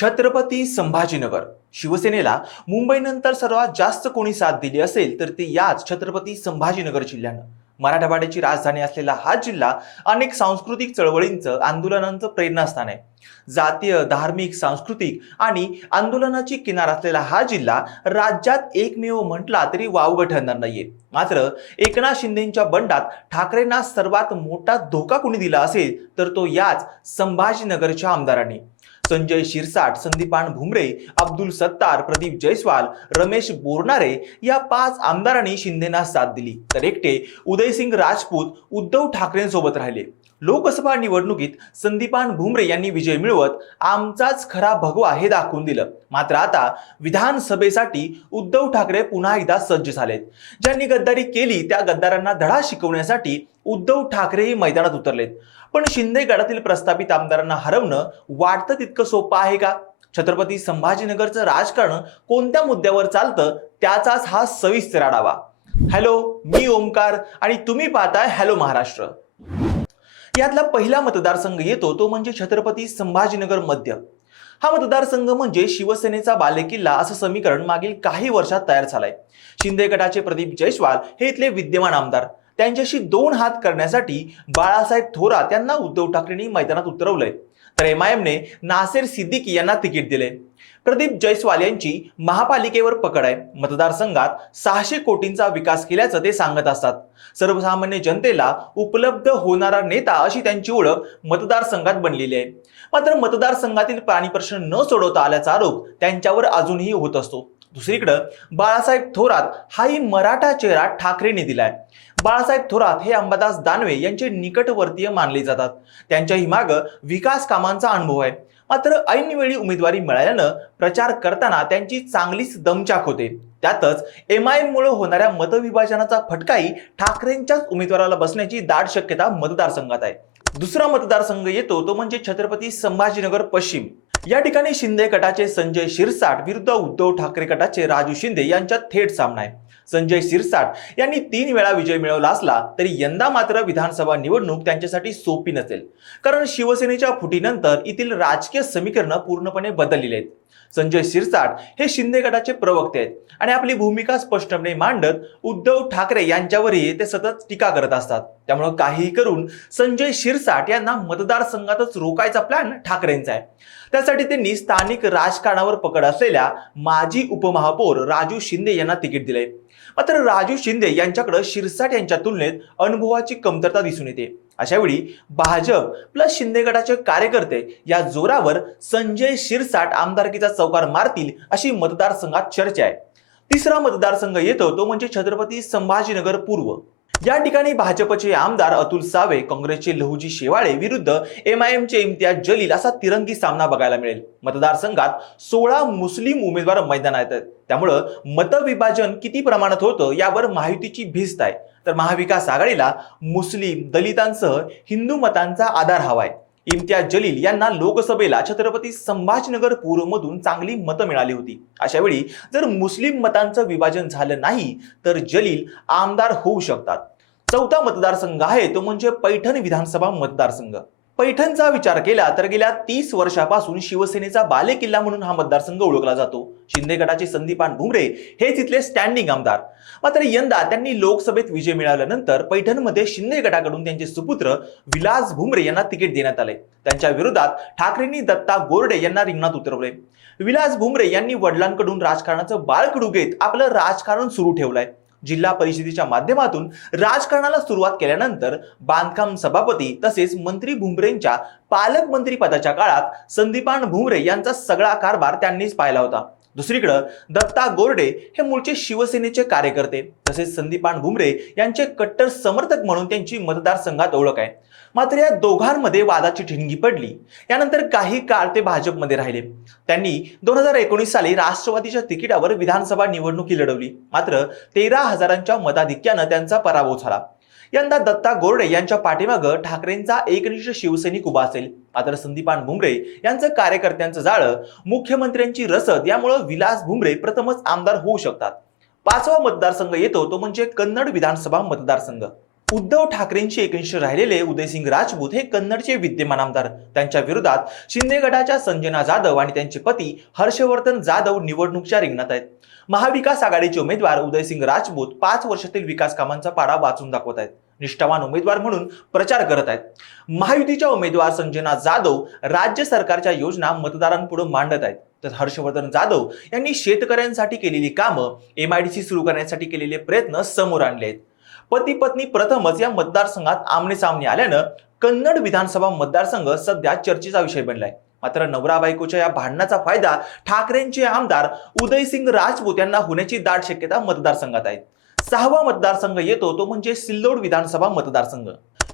छत्रपती संभाजीनगर. शिवसेनेला मुंबईनंतर सर्वात जास्त कोणी साथ दिली असेल तर ते याच छत्रपती संभाजीनगर जिल्ह्यानं. मराठवाड्याची राजधानी असलेला हा जिल्हा अनेक सांस्कृतिक चळवळींचं आंदोलनांचं प्रेरणास्थान आहे. जातीय धार्मिक सांस्कृतिक आणि आंदोलनाची किनार असलेला हा जिल्हा राज्यात एकमेव म्हटला तरी वावगं ठरणार नाहीये. मात्र एकनाथ शिंदेच्या बंडात ठाकरेंना सर्वात मोठा धोका कुणी दिला असेल तर तो याच संभाजीनगरच्या आमदारांनी. संजय शिरसाट संदीपान भुमरे अब्दुल सत्तार प्रदीप जयस्वाल रमेश बोरनारे या पाच आमदारांनी शिंदेना साथ दिली. तर एकटे उदयसिंग राजपूत उद्धव ठाकरेंसोबत राहिले. लोकसभा निवडणुकीत संदीपान भुमरे यांनी विजय मिळवत आमचाच खरा भगवा हे दाखवून दिलं. मात्र आता विधानसभेसाठी उद्धव ठाकरे पुन्हा एकदा सज्ज झालेत. ज्यांनी गद्दारी केली त्या गद्दारांना धडा शिकवण्यासाठी उद्धव ठाकरेही मैदानात उतरलेत. पण शिंदे गडातील प्रस्थापित आमदारांना हरवणं वाटतं तितकं सोपं आहे का? छत्रपती संभाजीनगरचं राजकारण कोणत्या मुद्द्यावर चालतं त्याचाच हा सविस्तर आढावा. हॅलो मी ओमकार आणि तुम्ही पाहताय हॅलो महाराष्ट्र. यातला पहिला मतदारसंघ येतो तो म्हणजे छत्रपती संभाजीनगर मध्य. हा मतदारसंघ म्हणजे शिवसेनेचा बालेकिल्ला असं समीकरण मागील काही वर्षात तयार झालंय. शिंदे गटाचे प्रदीप जयस्वाल हे इथले विद्यमान आमदार. त्यांच्याशी दोन हात करण्यासाठी बाळासाहेब थोरात यांना उद्धव ठाकरेंनी मैदानात उतरवलंय. तर एम आय एमने नासेर सिद्दीकी यांना तिकीट दिले प्रदीप जयस्वाल यांची महापालिकेवर पकड आहे. मतदारसंघात सहाशे कोटींचा विकास केल्याचं ते सांगत असतात. सर्वसामान्य जनतेला उपलब्ध होणारा नेता अशी त्यांची ओळख मतदारसंघात बनलेली आहे. मात्र मतदारसंघातील प्राणी प्रश्न न सोडवता आल्याचा आरोप त्यांच्यावर अजूनही होत असतो. दुसरीकडं बाळासाहेब थोरात हाही मराठा चेहरा ठाकरेंनी दिलाय. बाळासाहेब थोरात हे अंबादास दानवे यांचे निकटवर्तीय मानले जातात. त्यांच्याही मागं विकास कामांचा अनुभव आहे. मात्र ऐनवेळी उमेदवारी मिळाल्यानं प्रचार करताना त्यांची चांगलीच दमचाक होते. त्यातच एम आय मुळे होणाऱ्या मतविभाजनाचा फटकाही ठाकरेंच्याच उमेदवाराला बसण्याची दाट शक्यता मतदारसंघात आहे. दुसरा मतदारसंघ येतो तो म्हणजे छत्रपती संभाजीनगर पश्चिम. या ठिकाणी शिंदे गटाचे संजय शिरसाट विरुद्ध उद्धव ठाकरे गटाचे राजू शिंदे यांच्यात थेट सामना आहे. संजय सिरसाट यांनी तीन वेळा विजय मिळवला असला तरी यंदा मात्र विधानसभा निवडणूक त्यांच्यासाठी सोपी नसेल. कारण शिवसेनेच्या फुटीनंतर येथील राजकीय समीकरणं पूर्णपणे बदललेली आहेत. संजय शिरसाट हे शिंदे गटाचे प्रवक्ते आहेत आणि आपली भूमिका स्पष्टपणे मांडत उद्धव ठाकरे यांच्यावरही ते सतत टीका करत असतात. त्यामुळे काहीही करून संजय शिरसाट यांना मतदारसंघातच रोखायचा प्लॅन ठाकरेंचा आहे. त्यासाठी त्यांनी स्थानिक राजकारणावर पकड असलेल्या माजी उपमहापौर राजू शिंदे यांना तिकीट दिले मात्र राजू शिंदे यांच्याकडे शिरसाट यांच्या तुलनेत अनुभवाची कमतरता दिसून येते. अशावेळी भाजप प्लस शिंदे गटाचे कार्यकर्ते या जोरावर संजय शिरसाट आमदारकीचा चौकार मारतील अशी मतदारसंघात चर्चा आहे. तिसरा मतदारसंघ येतो तो म्हणजे छत्रपती संभाजीनगर पूर्व. या ठिकाणी भाजपचे आमदार अतुल सावे काँग्रेसचे लहुजी शेवाळे विरुद्ध एम आय एमचे इम्तियाज जलील असा तिरंगी सामना बघायला मिळेल. मतदारसंघात सोळा मुस्लिम उमेदवार मैदानात आहेत. त्यामुळं मतविभाजन किती प्रमाणात होतं यावर माहितीची भिस्त आहे. तर महाविकास आघाडीला मुस्लिम दलितांसह हिंदू मतांचा आधार हवाय इम्तियाज जलील यांना लोकसभेला छत्रपती संभाजीनगर पूर्वमधून चांगली मतं मिळाली होती. अशा वेळी जर मुस्लिम मतांचं विभाजन झालं नाही तर जलील आमदार होऊ शकतात. चौथा मतदारसंघ आहे तो म्हणजे पैठण विधानसभा मतदारसंघ. पैठणचा विचार केला तर गेल्या तीस वर्षापासून शिवसेनेचा बालेकिल्ला म्हणून हा मतदारसंघ ओळखला जातो. शिंदे गटाचे संदीपान भुमरे हे तिथले स्टँडिंग आमदार. मात्र यंदा त्यांनी लोकसभेत विजय मिळवल्यानंतर पैठणमध्ये शिंदे गटाकडून त्यांचे सुपुत्र विलास भुमरे यांना तिकीट देण्यात आले. त्यांच्या विरोधात ठाकरेंनी दत्ता गोरडे यांना रिंगणात उतरवले. विलास भुमरे यांनी वडिलांकडून राजकारणाचं बाळकडू घेत आपलं राजकारण सुरू ठेवलंय. जिल्हा परिषदेच्या माध्यमातून राजकारणाला सुरुवात केल्यानंतर बांधकाम सभापती तसेच मंत्री भुमरेंच्या पालकमंत्री पदाच्या काळात संदीपान भुमरे यांचा सगळा कारभार त्यांनीच पाहिला होता. दुसरीकडं दत्ता गोरडे हे मूळचे शिवसेनेचे कार्यकर्ते तसेच संदीपान भुमरे यांचे कट्टर समर्थक म्हणून त्यांची मतदारसंघात ओळख आहे. मात्र या दोघांमध्ये वादाची ठिणगी पडली. यानंतर काही काळ ते भाजपमध्ये राहिले. त्यांनी दोन हजार एकोणीस साली राष्ट्रवादीच्या तिकिटावर विधानसभा निवडणुकी लढवली. मात्र तेरा हजारांच्या मताधिक्यानं त्यांचा पराभव झाला. यंदा दत्ता गोरडे यांच्या पाठीमागं ठाकरेंचा एकनिष्ठ शिवसैनिक उभा असेल. मात्र संदीपान भुमरे यांचं कार्यकर्त्यांचं जाळं मुख्यमंत्र्यांची रसद यामुळं विलास भुमरे प्रथमच आमदार होऊ शकतात. पाचवा मतदारसंघ येतो तो म्हणजे कन्नड विधानसभा मतदारसंघ. उद्धव ठाकरेंचे एकनिष्ठ राहिलेले उदयसिंग राजपूत हे कन्नडचे विद्यमान आमदार. त्यांच्या विरोधात शिंदे गटाच्या संजना जाधव आणि त्यांचे पती हर्षवर्धन जाधव निवडणूकच्या रिंगणात आहेत. महाविकास आघाडीचे उमेदवार उदयसिंग राजपूत पाच वर्षातील विकास कामांचा पाडा वाचून दाखवत आहेत. निष्ठावान उमेदवार म्हणून प्रचार करत आहेत. महायुतीच्या उमेदवार संजना जाधव राज्य सरकारच्या योजना मतदारांपुढे मांडत आहेत. तर हर्षवर्धन जाधव यांनी शेतकऱ्यांसाठी केलेली कामं एमआयडीसी सुरू करण्यासाठी केलेले प्रयत्न समोर आणले आहेत पती पत्नी प्रथमच या मतदारसंघात आमने सामने आल्यानं कन्नड विधानसभा मतदारसंघ सध्या चर्चेचा विषय बनलाय. मात्र नवरा बायकोच्या या भांडणाचा फायदा ठाकरेंचे आमदार उदयसिंग राजपूत यांना होण्याची दाट शक्यता मतदारसंघात आहे. सहावा मतदारसंघ येतो तो म्हणजे सिल्लोड विधानसभा मतदारसंघ.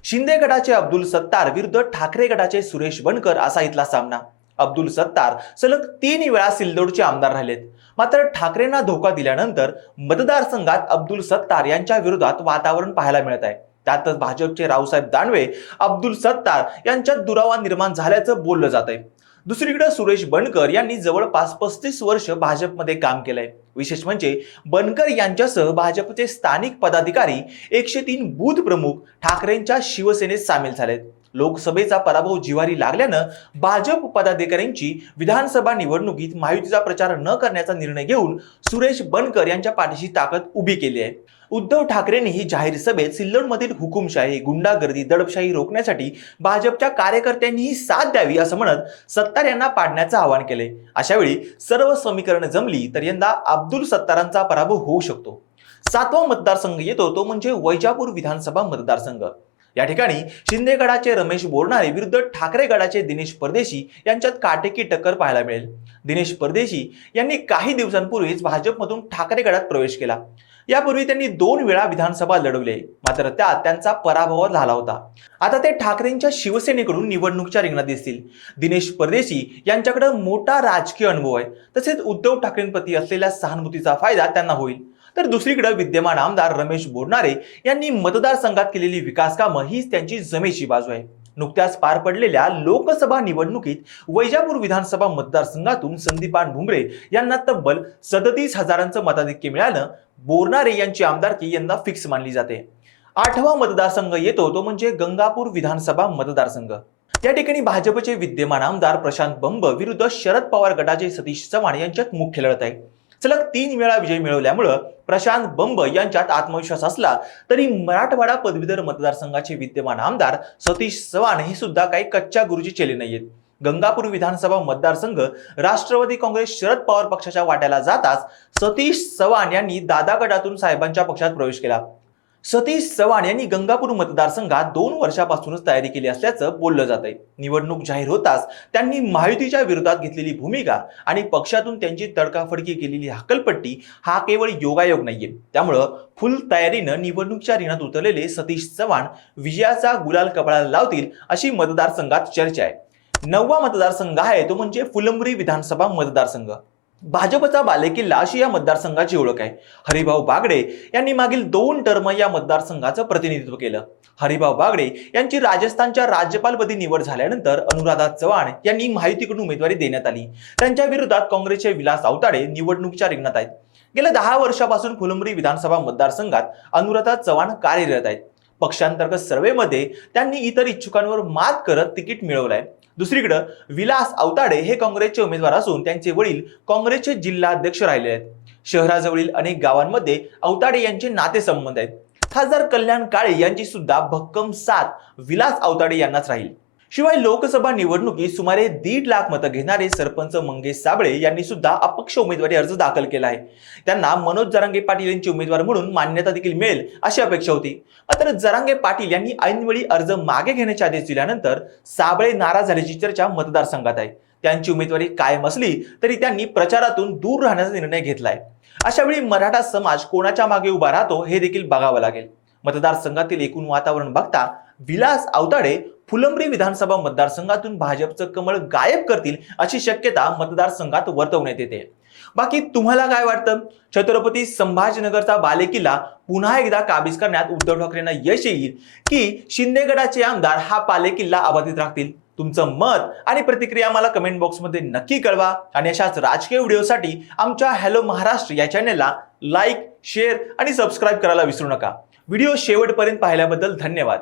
शिंदे गटाचे अब्दुल सत्तार विरुद्ध ठाकरे गटाचे सुरेश बनकर असा इथला सामना. अब्दुल सत्तार सलग तीन वेळा सिल्लोडचे आमदार राहिलेत. मात्र ठाकरेंना धोका दिल्यानंतर मतदारसंघात अब्दुल सत्तार यांच्या विरोधात वातावरण पाहायला मिळत आहे. त्यातच भाजपचे रावसाहेब दानवे अब्दुल सत्तार यांच्यात दुरावा निर्माण झाल्याचं बोललं जात आहे. दुसरीकडे सुरेश बनकर यांनी जवळपास पस्तीस वर्ष भाजपमध्ये काम केलंय. विशेष म्हणजे बनकर यांच्यासह भाजपचे स्थानिक पदाधिकारी एकशे तीन बूथ प्रमुख ठाकरेंच्या शिवसेनेत सामील झालेत. लोकसभेचा पराभव जिवारी लागल्यानं भाजप पदाधिकाऱ्यांची विधानसभा निवडणुकीत महायुतीचा प्रचार न करण्याचा निर्णय घेऊन सुरेश बनकर यांच्या पाठीशी ताकद उभी केली आहे. उद्धव ठाकरेंनीही जाहीर सभेत सिल्लोडमधील हुकुमशाही गुंडागर्दी दडपशाही रोखण्यासाठी भाजपच्या कार्यकर्त्यांनीही साथ द्यावी असं म्हणत सत्तार यांना पाडण्याचं आवाहन केले अशावेळी सर्व समीकरणं जमली तर यंदा अब्दुल सत्तारांचा पराभव होऊ शकतो. सातवा मतदारसंघ येतो तो म्हणजे वैजापूर विधानसभा मतदारसंघ. या ठिकाणी शिंदे गडाचे रमेश बोरणारे विरुद्ध ठाकरे गडाचे दिनेश परदेशी यांच्यात काटेकी टक्कर पाहायला मिळेल. दिनेश परदेशी यांनी काही दिवसांपूर्वीच भाजपमधून ठाकरे गडात प्रवेश केला. यापूर्वी त्यांनी दोन वेळा विधानसभा लढवले. मात्र त्यात त्यांचा पराभव झाला होता. आता ते ठाकरेंच्या शिवसेनेकडून निवडणूकच्या रिंगणात दिसतील. दिनेश परदेशी यांच्याकडे मोठा राजकीय अनुभव आहे. तसेच उद्धव ठाकरेंप्रती असलेल्या सहानुभूतीचा फायदा त्यांना होईल. तर दुसरीकडे विद्यमान आमदार रमेश बोरनारे यांनी मतदारसंघात केलेली विकास कामं हीच त्यांची जमेची बाजू आहे. नुकत्याच पार पडलेल्या लोकसभा निवडणुकीत वैजापूर विधानसभा मतदारसंघातून संदीपान भुमरे यांना तब्बल सदतीस हजारांचं मताधिक्य मिळालं. बोरनारे यांची आमदारकी यंदा फिक्स मानली जाते. आठवा मतदारसंघ येतो तो म्हणजे गंगापूर विधानसभा मतदारसंघ. या ठिकाणी भाजपचे विद्यमान आमदार प्रशांत बंब विरुद्ध शरद पवार गटाचे सतीश चव्हाण यांच्यात मुख्य लढत आहे. सलग तीन वेळा विजय मिळवल्यामुळं प्रशांत बंब यांच्यात आत्मविश्वास असला तरी मराठवाडा पदवीधर मतदारसंघाचे विद्यमान आमदार सतीश चव्हाण हे सुद्धा काही कच्च्या गुरुजी चेले नाहीयेत. गंगापूर विधानसभा मतदारसंघ राष्ट्रवादी काँग्रेस शरद पवार पक्षाच्या वाट्याला जाताच सतीश चव्हाण यांनी दादा गटातून साहेबांच्या पक्षात प्रवेश केला. सतीश चव्हाण यांनी गंगापूर मतदारसंघात दोन वर्षापासूनच तयारी केली असल्याचं बोललं जात आहे निवडणूक जाहीर होताच त्यांनी महायुतीच्या विरोधात घेतलेली भूमिका आणि पक्षातून त्यांची तडकाफडकी केलेली हकलपट्टी हा केवळ योगायोग नाहीये. त्यामुळं फुल तयारीनं निवडणूकच्या रिणात उतरलेले सतीश चव्हाण विजयाचा गुलाल कपाळाला लावतील अशी मतदारसंघात चर्चा आहे. नववा मतदारसंघ आहे तो म्हणजे फुलंबरी विधानसभा मतदारसंघ. भाजपचा बालेकिल्ला अशी या मतदारसंघाची ओळख आहे. हरिभाऊ बागडे यांनी मागील दोन टर्म या मतदारसंघाचं प्रतिनिधित्व केलं. हरिभाऊ बागडे यांची राजस्थानच्या राज्यपालपदी निवड झाल्यानंतर अनुराधा चव्हाण यांनी महायुतीकडून उमेदवारी देण्यात आली. त्यांच्या विरोधात काँग्रेसचे विलास आवताडे निवडणुकीच्या रिंगणात आहेत. गेल्या दहा वर्षापासून फुलंब्री विधानसभा मतदारसंघात अनुराधा चव्हाण कार्यरत आहेत. पक्षांतर्गत सर्वेमध्ये त्यांनी इतर इच्छुकांवर मात करत तिकीट मिळवलंय. दुसरीकडं विलास अवताडे हे काँग्रेसचे उमेदवार असून त्यांचे वडील काँग्रेसचे जिल्हाध्यक्ष राहिले आहेत. शहराजवळील अनेक गावांमध्ये अवताडे यांचे नातेसंबंध आहेत. खासदार कल्याण काळे यांची सुद्धा भक्कम साथ विलास आवताडे यांनाच राहील. शिवाय लोकसभा निवडणुकीत सुमारे दीड लाख मतं घेणारे सरपंच मंगेश साबळे यांनी सुद्धा अपक्ष उमेदवारी अर्ज दाखल केला आहे. त्यांना मनोज जरांगे पाटील यांची उमेदवार म्हणून मान्यता देखील मिळेल अशी अपेक्षा होती. मात्र जरांगे पाटील यांनी ऐनवेळी अर्ज मागे घेण्याचे आदेश दिल्यानंतर साबळे नाराज झाल्याची चर्चा मतदारसंघात आहे. त्यांची उमेदवारी कायम असली तरी त्यांनी प्रचारातून दूर राहण्याचा निर्णय घेतलाय. अशावेळी मराठा समाज कोणाच्या मागे उभा राहतो हे देखील बघावं लागेल. मतदारसंघातील एकूण वातावरण बघता विलास आवताडे फुलंब्री विधानसभा मतदारसंघातून भाजपचं कमळ गायब करतील अशी शक्यता मतदारसंघात वर्तवण्यात येते. बाकी तुम्हाला काय वाटतं? छत्रपती संभाजीनगरचा बालेकिल्ला पुन्हा एकदा काबीज करण्यात उद्धव ठाकरेंना यश येईल की शिंदे गटाचे आमदार हा बालेकिल्ला अबाधित राखतील? तुमचं मत आणि प्रतिक्रिया मला कमेंट बॉक्समध्ये नक्की कळवा आणि अशाच राजकीय व्हिडिओसाठी आमच्या हॅलो महाराष्ट्र या चॅनेलला लाईक शेअर आणि सबस्क्राईब करायला विसरू नका. व्हिडिओ शेवटपर्यंत पाहिल्याबद्दल धन्यवाद.